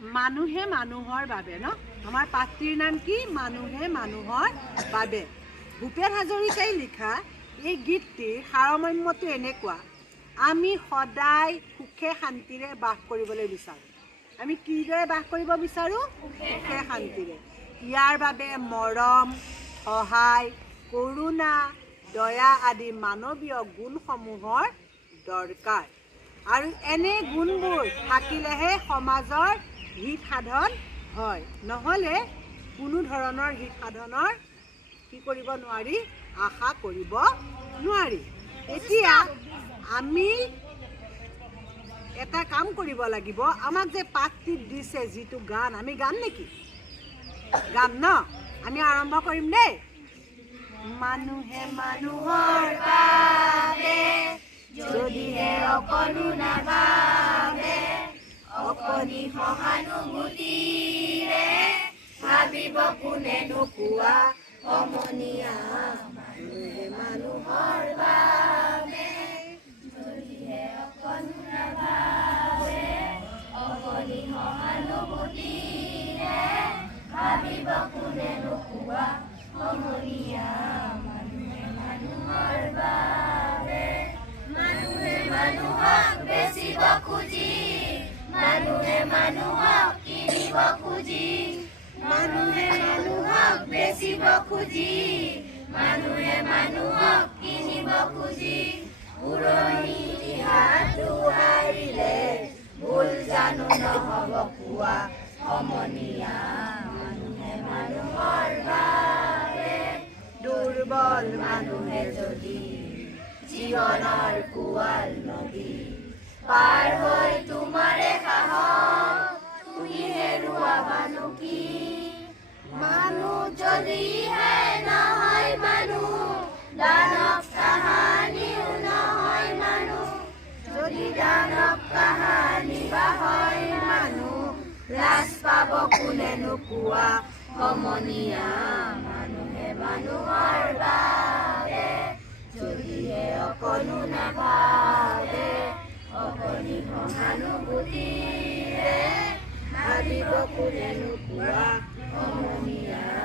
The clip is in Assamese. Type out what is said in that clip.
মানুহে মানুহৰ বাবে ন আমাৰ পাত্ৰীৰ নাম কি মানুহে মানুহৰ বাবে ভূপেন হাজৰিকাই লিখা এই গীতটিৰ সাৰমৰ্মটো এনেকুৱা আমি সদায় সুখে শান্তিৰে বাস কৰিবলৈ বিচাৰোঁ আমি কিদৰে বাস কৰিব বিচাৰোঁ সুখে শান্তিৰে ইয়াৰ বাবে মৰম সহায় কৰুণা দয়া আদি মানৱীয় গুণসমূহৰ দৰকাৰ আৰু এনে গুণবোৰ থাকিলেহে সমাজৰ হিত সাধন হয় নহ'লে কোনো ধৰণৰ হিত সাধনৰ কি কৰিব নোৱাৰি আশা কৰিব নোৱাৰি এতিয়া আমি এটা কাম কৰিব লাগিব আমাক যে পাঠটিত দিছে যিটো গান আমি গাম নেকি গাম ন আমি আৰম্ভ কৰিম দেই মানুহে মানুহৰ বাবে যদিহে অকণো নাভাবে অকণি সহানুভূতিৰে ভাবিব কোনে নোকোৱা সমনীয়া মানুহে মানুহৰ বাবে যদিহে অকণো নাভাবে অকণি সহানুভূতিৰে ভাবিব কোনে নোকোৱা সমনীয়া মানুহে মানুহৰ বাবে মানুহে মানুহক বেচিব খুজি মানুহে মানুহক কিনিব খুজি মানুহে মানুহক বেচিব খুজি মানুহে মানুহক কিনিব খুজি পুৰণি ইতিহাস দোহাৰিলে ভুল জানো নহ'ব কোৱা সমনীয়া মানুহে মানুহৰ বাবে দুৰ্বল মানুহে যদি জীৱনৰ কোৱাল নদী পাৰ হৈ তোমাৰে সাহস তুমি হেৰুৱাবানো কি মানুহ যদিহে নহয় মানুহ দানৱ কাহানিও নহয় মানুহ যদি দানৱ কাহানি বা হয় মানুহ লাজ পাব কোনে নোকোৱা সমনীয়া মানুহে মানুহৰ বাবে যদিহে অকণো নাভাবে অকণি সহানুভূতিৰে ভাবিব কোনে নোকোৱা সমনীয়া